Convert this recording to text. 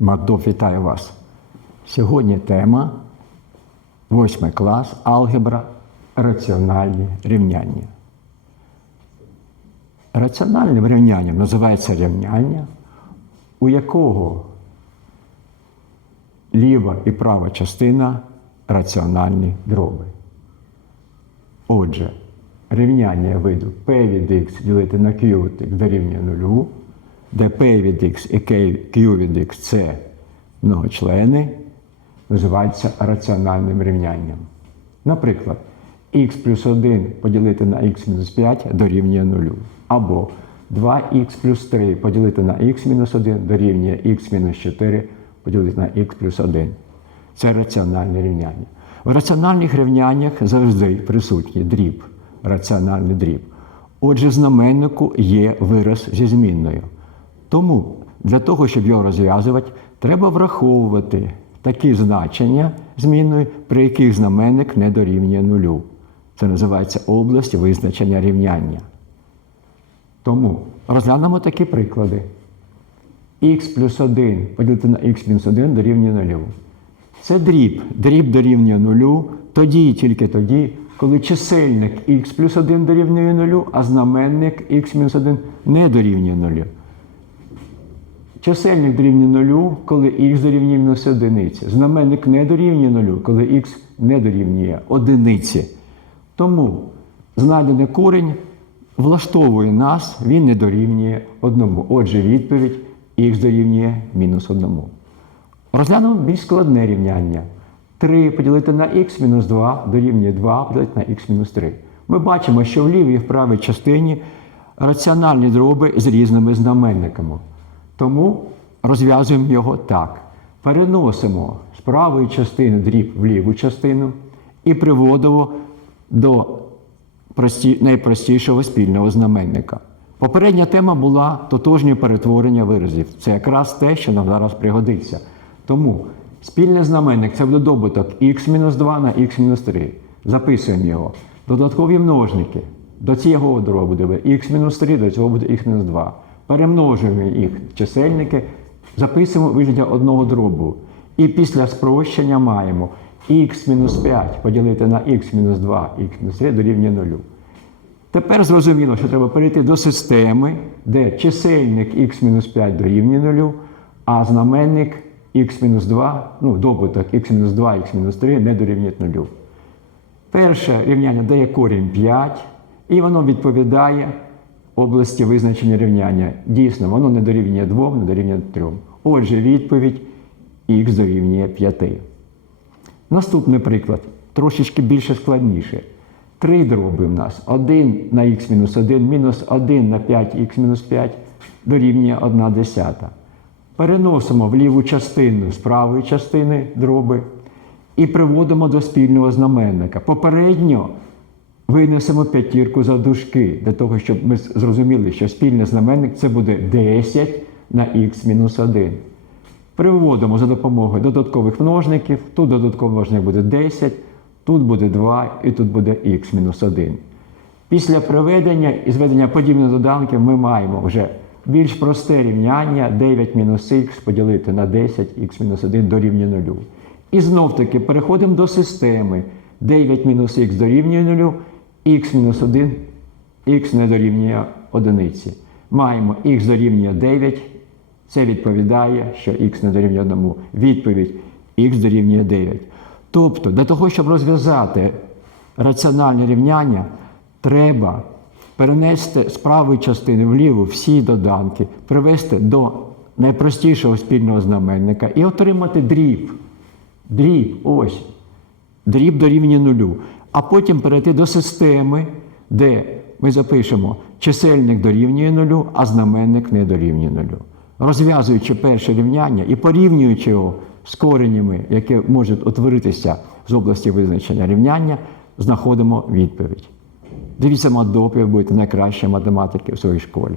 Мадов, вітаю вас. Сьогодні тема 8 клас алгебра раціональні рівняння. Раціональним рівнянням називається рівняння, у якого ліва і права частина раціональні дроби. Отже, рівняння виду p від x ділити на q дорівнює нулю, де p від x і q від x це многочлени, називається раціональним рівнянням. Наприклад, x плюс 1 поділити на x мінус 5 дорівнює нулю. Або 2х плюс 3 поділити на x мінус 1 дорівнює x мінус 4 поділити на x плюс 1. Це раціональне рівняння. В раціональних рівняннях завжди присутній дріб, раціональний дріб. Отже, знаменнику є вираз зі змінною. Тому для того, щоб його розв'язувати, треба враховувати такі значення змінної, при яких знаменник не дорівнює нулю. Це називається область визначення рівняння. Тому розглянемо такі приклади. х плюс 1 поділити на х мінус 1 дорівнює 0. Це дріб. Дріб дорівнює нулю тоді і тільки тоді, коли чисельник х плюс 1 дорівнює 0, а знаменник х мінус 1 не дорівнює 0. Чисельник дорівнює 0, коли х дорівнює мінус одиниці. Знаменник не дорівнює 0, коли х не дорівнює одиниці. Тому знайдений корінь влаштовує нас, він не дорівнює одному. Отже, відповідь х дорівнює мінус одному. Розглянемо більш складне рівняння. 3 поділити на х мінус 2 дорівнює 2 поділити на х мінус 3. Ми бачимо, що в лівій і в правій частині раціональні дроби з різними знаменниками. Тому розв'язуємо його так. Переносимо з правої частини дріб в ліву частину і приводимо до прості, найпростішого спільного знаменника. Попередня тема була тотожнє перетворення виразів. Це якраз те, що нам зараз пригодиться. Тому спільний знаменник це буде добуток х-2 на х-3. Записуємо його. Додаткові множники. До цього дробу буде х-3, до цього буде х-2. Перемножуємо їх чисельники, записуємо вигляді одного дробу. І після спрощення маємо х-5 поділити на х-2, х-3 дорівнює 0. Тепер зрозуміло, що треба перейти до системи, де чисельник х-5 дорівнює 0, а знаменник х-2, ну, добуток х-2, х-3 не дорівнює 0. Перше рівняння дає корінь 5, і воно відповідає області визначення рівняння. Дійсно, воно не дорівнює 2, не дорівнює 3. Отже, відповідь х дорівнює 5. Наступний приклад, трошечки більше складніше. Три дроби в нас. 1 на х-1 мінус 1 на 5х-5 дорівнює 1 десята. Переносимо в ліву частину з правої частини дроби і приводимо до спільного знаменника. Попередньо винесемо п'ятірку за дужки, для того, щоб ми зрозуміли, що спільний знаменник це буде 10 на х-1. Приводимо за допомогою додаткових множників. Тут додатковий множник буде 10, тут буде 2 і тут буде х-1. Після приведення і зведення подібних доданків ми маємо вже більш просте рівняння 9 мінус х поділити на 10 х-1 дорівнює 0. І знов таки переходимо до системи 9 мінус х дорівнює 0, х-1 х не дорівнює 1. Маємо х дорівнює 9. Це відповідає, що х не дорівнює 1. Відповідь х дорівнює 9. Тобто, для того, щоб розв'язати раціональне рівняння, треба перенести з правої частини вліву всі доданки, привести до найпростішого спільного знаменника і отримати дріб. Дріб, ось. Дріб дорівнює нулю. А потім перейти до системи, де ми запишемо чисельник дорівнює нулю, а знаменник не дорівнює нулю. Розв'язуючи перше рівняння і порівнюючи його з коренями, які можуть утворитися з області визначення рівняння, знаходимо відповідь. Дивіться мадопи, ви будете найкращі математики в своїй школі.